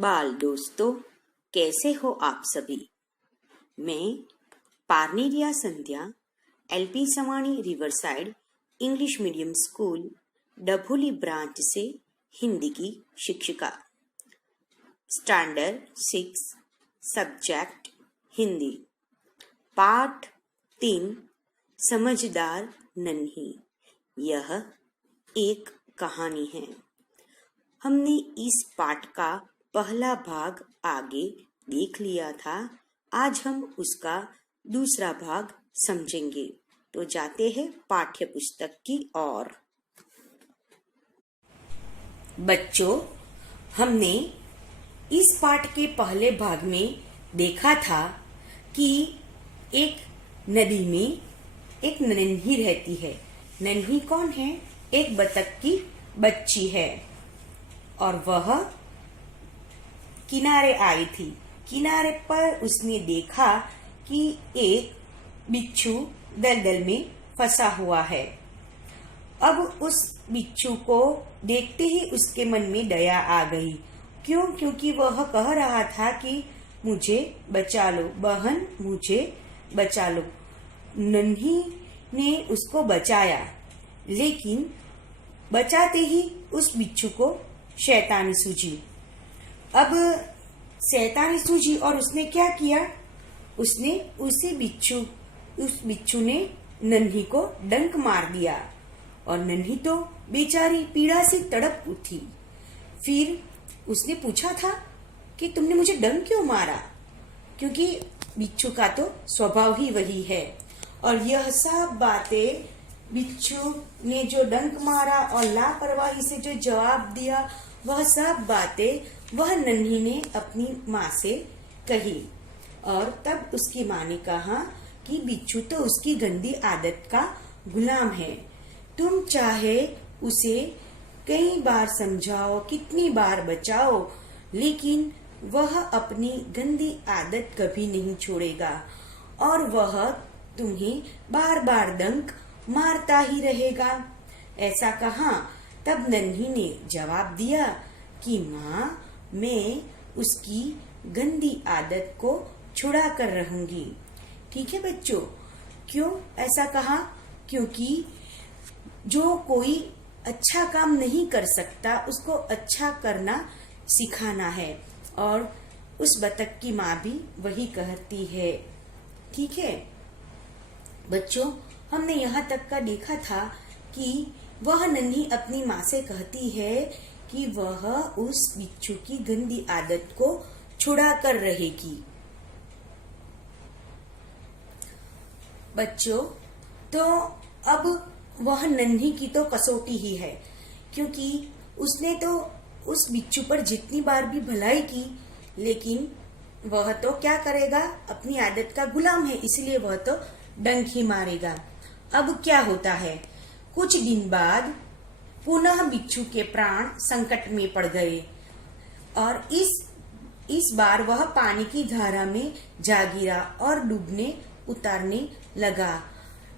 बाल दोस्तों, कैसे हो आप सभी। मैं Parneria Sandhya LP Savani riverside English medium school Dabholi branch से हिंदी की शिक्षिका। स्टैंडर्ड 6 सब्जेक्ट हिंदी, पाठ 3 समझदार नन्ही। यह एक कहानी है। हमने इस पाठ का पहला भाग आगे देख लिया था। आज हम उसका दूसरा भाग समझेंगे। तो जाते हैं पाठ्य पुस्तक की ओर। बच्चों, हमने इस पाठ के पहले भाग में देखा था कि एक नदी में एक नन्ही रहती है। नन्ही कौन है? एक बतख की बच्ची है और वह किनारे आई थी। किनारे पर उसने देखा कि एक बिच्छू दलदल में फंसा हुआ है। अब उस बिच्छू को देखते ही उसके मन में दया आ गई। क्यों? क्योंकि वह कह रहा था कि मुझे बचा लो बहन, मुझे बचा लो। नन्ही ने उसको बचाया, लेकिन बचाते ही उस बिच्छू को शैतानी सूझी। अब शैतानी सूझी और उसने क्या किया? उसने उस बिच्छू ने नन्ही को डंक मार दिया और नन्ही तो बेचारी पीड़ा से तड़प उठी। फिर उसने पूछा था कि तुमने मुझे डंक क्यों मारा? क्योंकि बिच्छू का तो स्वभाव ही वही है। और यह सब बातें बिच्छू ने जो डंक मारा और लापरवाही से जो जवाब दिया, वह सब बातें वह नन्ही ने अपनी माँ से कही। और तब उसकी माँ ने कहा कि बिच्छू तो उसकी गंदी आदत का गुलाम है। तुम चाहे उसे कई बार समझाओ, कितनी बार बचाओ, लेकिन वह अपनी गंदी आदत कभी नहीं छोड़ेगा और वह तुम्हें बार बार डंक मारता ही रहेगा। ऐसा कहा। तब नन्ही ने जवाब दिया कि माँ, मैं उसकी गंदी आदत को छुड़ा कर रहूंगी। ठीक है बच्चों। क्यों ऐसा कहा? क्योंकि जो कोई अच्छा काम नहीं कर सकता उसको अच्छा करना सिखाना है, और उस बतख की माँ भी वही कहती है। ठीक है बच्चों, हमने यहाँ तक का देखा था कि वह नन्ही अपनी माँ से कहती है कि वह उस बिच्छू की गंदी आदत को छुड़ा कर रहेगी। बच्चों, तो अब वह नन्ही की तो कसौटी ही है, क्योंकि उसने तो उस बिच्छू पर जितनी बार भी भलाई की, लेकिन वह तो क्या करेगा? अपनी आदत का गुलाम है, इसलिए वह तो डंक ही मारेगा। अब क्या होता है? कुछ दिन बाद पुनः बिच्छू के प्राण संकट में पड़ गए और इस बार वह पानी की धारा में जा गिरा और डूबने उतारने लगा।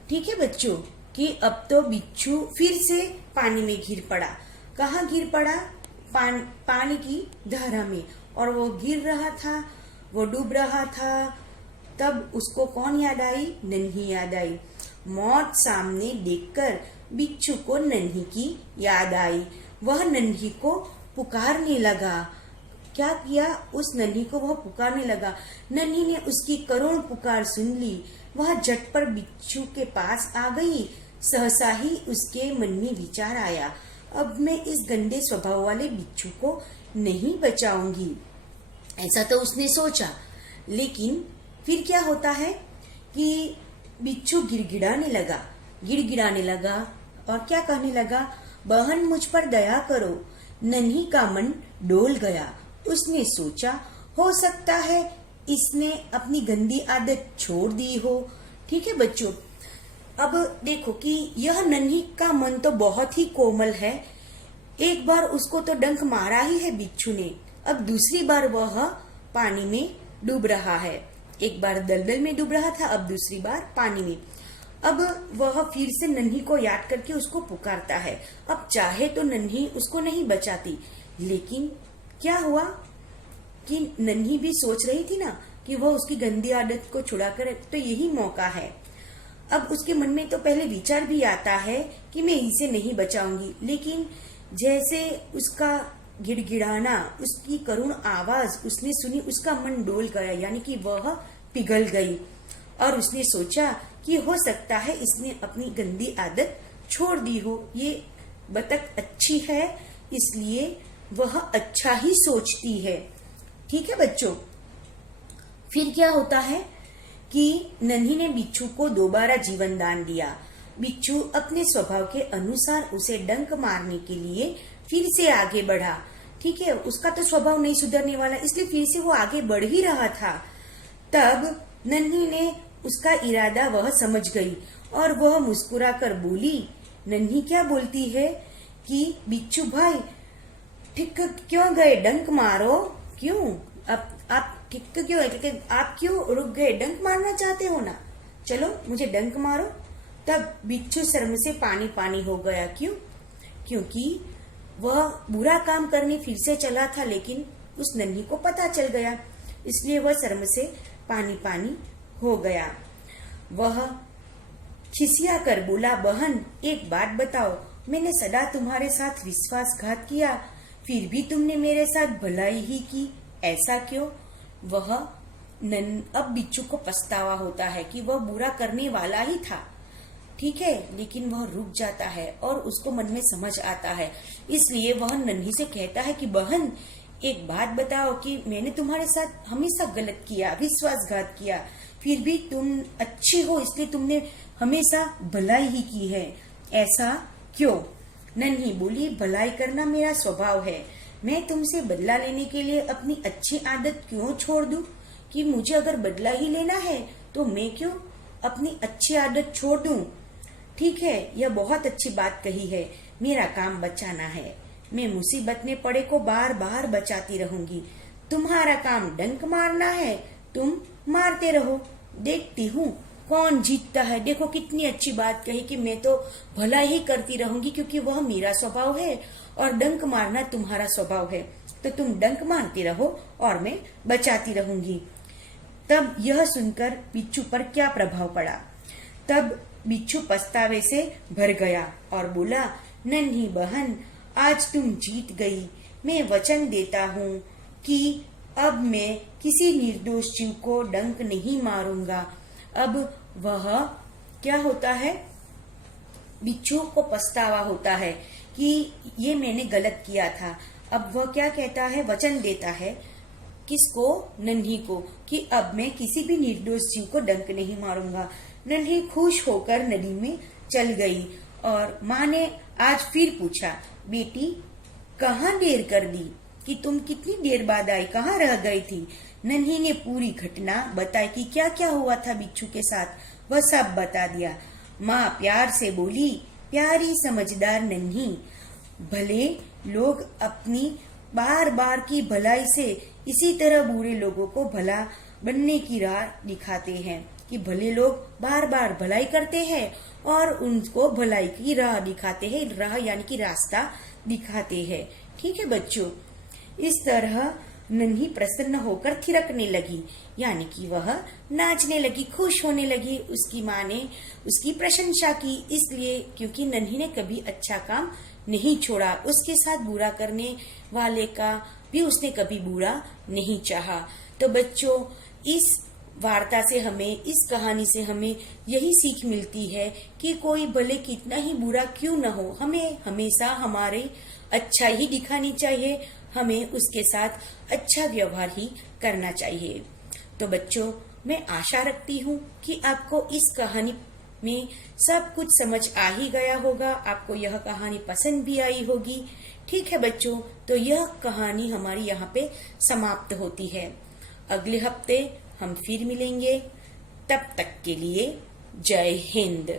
ठीक है बच्चों, कि अब तो बिच्छू फिर से पानी में गिर पड़ा। कहाँ गिर पड़ा? पानी की धारा में। और वो गिर रहा था, वो डूब रहा था। तब उसको कौन याद आई? नन्ही याद आई। मौत सामने देखकर बिच्छू को नन्ही की याद आई। वह नन्ही को पुकारने लगा। क्या किया? उस नन्ही को वह पुकारने लगा। नन्ही ने उसकी करुण पुकार सुन ली। वह झटपट बिच्छू के पास आ गई। सहसा ही उसके मन में विचार आया, अब मैं इस गंदे स्वभाव वाले बिच्छू को नहीं बचाऊंगी। ऐसा तो उसने सोचा, लेकिन फिर क्या होता है कि बिच्छू गिड़गिड़ाने लगा और क्या कहने लगा? बहन, मुझ पर दया करो। नन्ही का मन डोल गया। उसने सोचा, हो सकता है इसने अपनी गंदी आदत छोड़ दी हो। ठीक है बच्चों, अब देखो कि यह नन्ही का मन तो बहुत ही कोमल है। एक बार उसको तो डंक मारा ही है बिच्छू ने, अब दूसरी बार वह पानी में डूब रहा है। एक बार दलदल में डूब रहा था, अब दूसरी बार पानी में। अब वह फिर से नन्ही को याद करके उसको पुकारता है। अब चाहे तो नन्ही उसको नहीं बचाती, लेकिन क्या हुआ? कि नन्ही भी सोच रही थी ना कि वह उसकी गंदी आदत को छुड़ा कर, तो यही मौका है। अब उसके मन में तो पहले विचार भी आता है कि मैं इसे नहीं बचाऊंगी, लेकिन जैसे उसका गिड़गिड़ाना, उसकी करुण आवाज उसने सुनी, उसका मन डोल गया, यानी कि वह पिघल गई और उसने सोचा कि हो सकता है इसने अपनी गंदी आदत छोड़ दी हो। ये बतख अच्छी है, इसलिए वह अच्छा ही सोचती है। ठीक है बच्चों, फिर क्या होता है कि नन्ही ने बिच्छू को दोबारा जीवन दान दिया। बिच्छू अपने स्वभाव के अनुसार उसे डंक मारने के लिए फिर से आगे बढ़ा। ठीक है, उसका तो स्वभाव नहीं सुधरने वाला, इसलिए फिर से वो आगे बढ़ ही रहा था। तब नन्ही ने उसका इरादा वह समझ गई और वह मुस्कुराकर बोली। नन्ही क्या बोलती है कि बिच्छू भाई ठीक क्यों गए, डंक मारो। क्यों? अब आप ठीक क्यों है, क्योंकि आप क्यों रुक गए, डंक मारना चाहते हो ना, चलो मुझे डंक मारो। तब बिच्छू शर्म से पानी पानी हो गया। क्यों? क्योंकि वह बुरा काम करने फिर से चला था, लेकिन उस नन्ही को पता चल गया, इसलिए वह शर्म से पानी पानी हो गया। वह खिसिया कर बोला, बहन एक बात बताओ, मैंने सदा तुम्हारे साथ विश्वासघात किया, फिर भी तुमने मेरे साथ भलाई ही की, ऐसा क्यों? वह अब बिच्छू को पछतावा होता है कि वह बुरा करने वाला ही था। ठीक है, लेकिन वह रुक जाता है और उसको मन में समझ आता है, इसलिए वह नन्ही से कहता है कि बहन एक बात बताओ कि मैंने तुम्हारे साथ हमेशा गलत किया, विश्वासघात किया, फिर भी तुम अच्छी हो, इसलिए तुमने हमेशा भलाई ही की है, ऐसा क्यों? नन्ही बोली, भलाई करना मेरा स्वभाव है, मैं तुमसे बदला लेने के लिए अपनी अच्छी आदत क्यों छोड़ दूं? कि मुझे अगर बदला ही लेना है तो मैं क्यों अपनी अच्छी आदत छोड़ दूं? ठीक है, यह बहुत अच्छी बात कही है, मेरा काम बचाना है, मैं मुसीबत में पड़े को बार बार बचाती रहूंगी। तुम्हारा काम डंक मारना है, तुम मारते रहो, देखती हूँ कौन जीतता है। देखो कितनी अच्छी बात कही कि मैं तो भला ही करती रहूंगी, क्योंकि वह मेरा स्वभाव है और डंक मारना तुम्हारा स्वभाव है, तो तुम डंक मारते रहो और मैं बचाती रहूंगी। तब यह सुनकर बिच्छू पर क्या प्रभाव पड़ा? तब बिच्छू पछतावे से भर गया और बोला, नन्ही बहन आज तुम जीत गई, मैं वचन देता हूँ कि अब मैं किसी निर्दोष जीव को डंक नहीं मारूंगा। अब वह क्या होता है, बिच्छू को पछतावा होता है कि ये मैंने गलत किया था। अब वह क्या कहता है, वचन देता है, किसको? नन्ही को, कि अब मैं किसी भी निर्दोष जीव को डंक नहीं मारूंगा। नन्ही खुश होकर नदी में चल गई और माँ ने आज फिर पूछा, बेटी कहाँ देर कर दी, कि तुम कितनी देर बाद आई, कहाँ रह गई थी? नन्ही ने पूरी घटना बताई कि क्या क्या हुआ था बिच्छू के साथ, वह सब बता दिया। माँ प्यार से बोली, प्यारी समझदार नन्ही, भले लोग अपनी बार बार की भलाई से इसी तरह बुरे लोगों को भला बनने की राह दिखाते हैं, कि भले लोग बार बार भलाई करते हैं और उनको भलाई की राह दिखाते हैं, राह यानी कि रास्ता दिखाते हैं। ठीक है बच्चों, इस तरह नन्ही प्रसन्न होकर थिरकने लगी, यानी कि वह नाचने लगी, खुश होने लगी। उसकी माँ ने उसकी प्रशंसा की, इसलिए क्योंकि नन्ही ने कभी अच्छा काम नहीं छोड़ा, उसके साथ बुरा करने वाले का भी उसने कभी बुरा नहीं चाहा। तो बच्चों, इस वार्ता से हमें, इस कहानी से हमें यही सीख मिलती है कि कोई भले कितना ही बुरा क्यों न हो, हमें हमेशा हमारे अच्छा ही दिखानी चाहिए, हमें उसके साथ अच्छा व्यवहार ही करना चाहिए। तो बच्चों, मैं आशा रखती हूँ कि आपको इस कहानी में सब कुछ समझ आ ही गया होगा, आपको यह कहानी पसंद भी आई होगी। ठीक है बच्चों, तो यह कहानी हमारी यहाँ पे समाप्त होती है। अगले हफ्ते हम फिर मिलेंगे, तब तक के लिए जय हिंद।